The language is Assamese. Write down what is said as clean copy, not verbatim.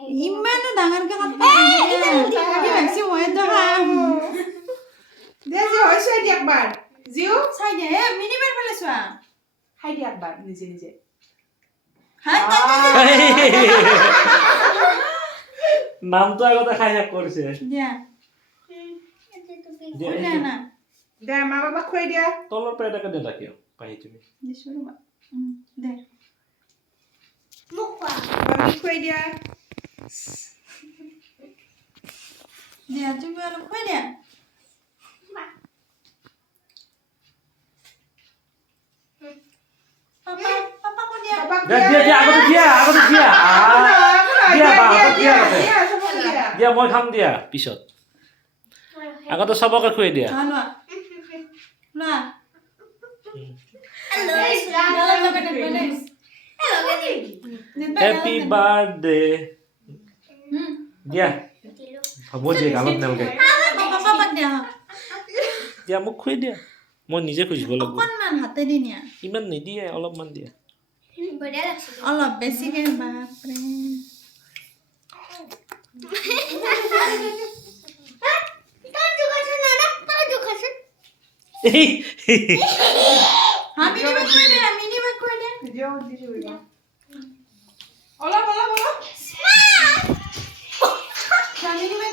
ইমান ডাঙৰকে কাটব কি ভাবছি মই তো খাম দে যে হৈছে দি একবাৰ জিও চাই দে মিনিমাৰ ফেলে চোৱা খাই দি একবাৰ নিজে নিজে হাই নামটো আগতে খাই শেষ কৰিছে দিয়া দিয়া দিয়া না দে মা বাবা খুৱাই দিয়া তলৰ পৰা এটাকে দে কিয় পাহি তুমি দিছো ৰবা দে বাবি খুৱাই দিয়া দিয়া তুমি অলপ খুৱাই দিয়া পাপা পাপা কো দিয়া বাবাক দিয়া দিয়া আগতে দিয়া দিয়া বা দিয়া দিয়া মই খাম দিয়া পিছত আগতে সবকে খুৱাই দিয়া লোৱা লোৱা হ্যাপি বার্থডে দিয়া হ'ব দিয়া গালত নালগে পাপা দিয়া দিয়া মোক খুৱাই দিয়া মই নিজে খুজিব লাগিব অকণমান হাতে দি নিয়া ইমান নিদিয়ে অলপমান দিয়া অলপ বেছিকে বাপৰে মিনিমাৰ কৈ দে জিও দি দিবা অলপ অলপ অলপ মিনিমাৰ